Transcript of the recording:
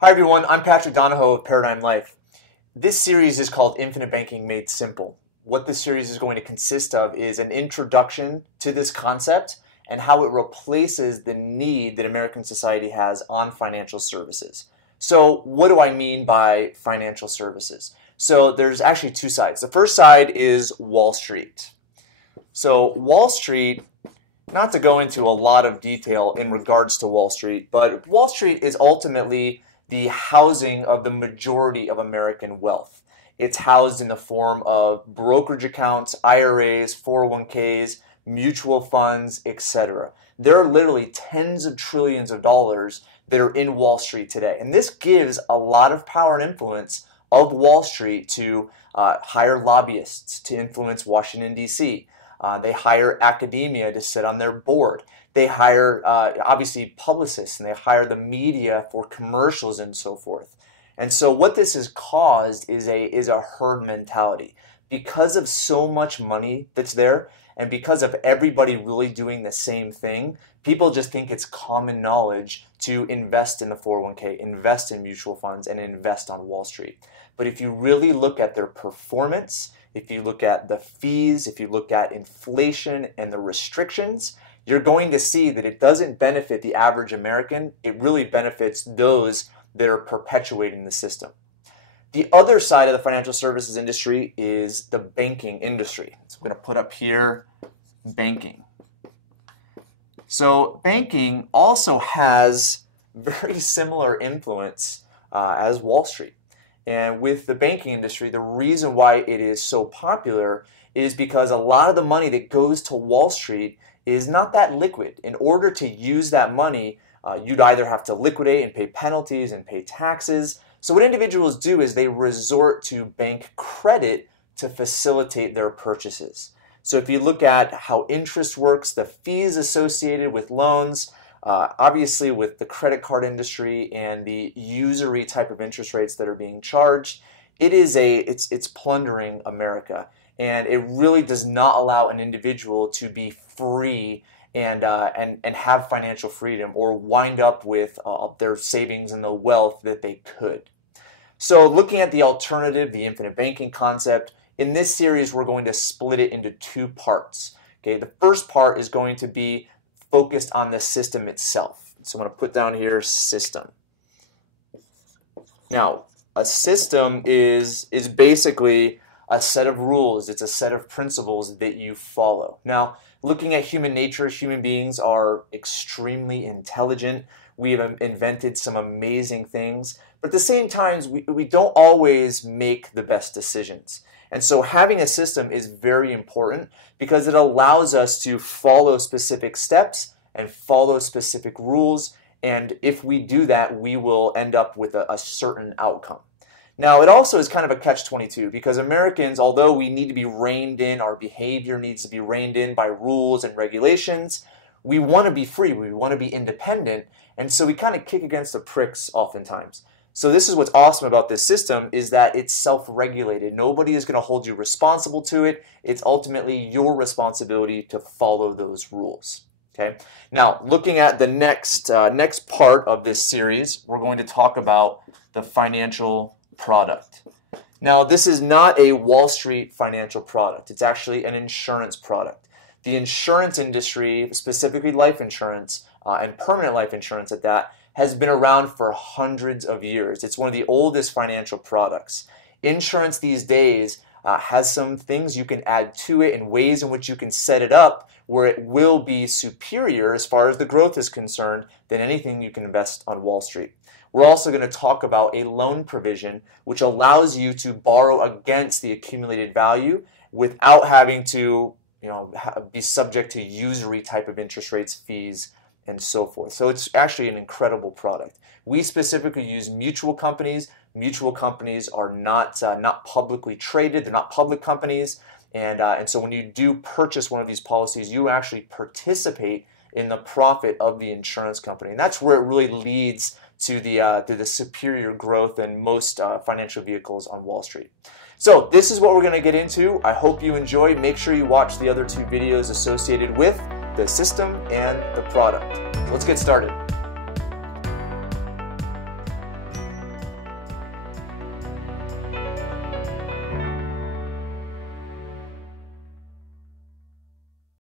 Hi everyone, I'm Patrick Donahoe of Paradigm Life. This series is called Infinite Banking Made Simple. What this series is going to consist of is an introduction to this concept and how it replaces the need that American society has on financial services. So what do I mean by financial services? So there's actually two sides. The first side is Wall Street. So Wall Street, not to go into a lot of detail in regards to Wall Street, but Wall Street is ultimately the housing of the majority of American wealth. It's housed in the form of brokerage accounts, IRAs, 401ks, mutual funds, etc. There are literally tens of trillions of dollars that are in Wall Street today. And this gives a lot of power and influence of Wall Street to hire lobbyists to influence Washington, D.C. They hire academia to sit on their board. They hire, obviously, publicists, and they hire the media for commercials and so forth. And so what this has caused is a herd mentality. Because of so much money that's there, and because of everybody really doing the same thing, people just think it's common knowledge to invest in the 401k, invest in mutual funds, and invest on Wall Street. But if you really look at their performance, if you look at the fees, if you look at inflation and the restrictions, you're going to see that it doesn't benefit the average American. It really benefits those that are perpetuating the system. The other side of the financial services industry is the banking industry. So I'm going to put up here banking. So banking also has very similar influence as Wall Street. And with the banking industry, the reason why it is so popular is because a lot of the money that goes to Wall Street is not that liquid. In order to use that money, you'd either have to liquidate and pay penalties and pay taxes. So what individuals do is they resort to bank credit to facilitate their purchases. So if you look at how interest works, the fees associated with loans, obviously with the credit card industry and the usury type of interest rates that are being charged, it's plundering America. And it really does not allow an individual to be free and have financial freedom or wind up with their savings and the wealth that they could. So looking at the alternative, the infinite banking concept, in this series we're going to split it into two parts. Okay, the first part is going to be focused on the system itself. So I'm going to put down here system. Now, a system is basically a set of rules. It's a set of principles that you follow. Now, looking at human nature, human beings are extremely intelligent. We have invented some amazing things, but at the same time, we don't always make the best decisions. And so having a system is very important because it allows us to follow specific steps and follow specific rules. And if we do that, we will end up with a certain outcome. Now, it also is kind of a catch-22 because Americans, although we need to be reined in, our behavior needs to be reined in by rules and regulations, we want to be free, we want to be independent, and so we kind of kick against the pricks oftentimes. So this is what's awesome about this system is that it's self-regulated. Nobody is going to hold you responsible to it. It's ultimately your responsibility to follow those rules. Okay. Now, looking at the next part of this series, we're going to talk about the financial product. Now, this is not a Wall Street financial product. It's actually an insurance product. The insurance industry, specifically life insurance and permanent life insurance at that, has been around for hundreds of years. It's one of the oldest financial products. Insurance these days has some things you can add to it and ways in which you can set it up where it will be superior as far as the growth is concerned than anything you can invest on Wall Street. We're also going to talk about a loan provision which allows you to borrow against the accumulated value without having to be subject to usury type of interest rates, fees, and so forth. So it's actually an incredible product. We specifically use mutual companies. Mutual companies are not publicly traded. They're not public companies. And so when you do purchase one of these policies, you actually participate in the profit of the insurance company. And that's where it really leads to the superior growth in most financial vehicles on Wall Street. So this is what we're going to get into. I hope you enjoy. Make sure you watch the other two videos associated with the system and the product. Let's get started.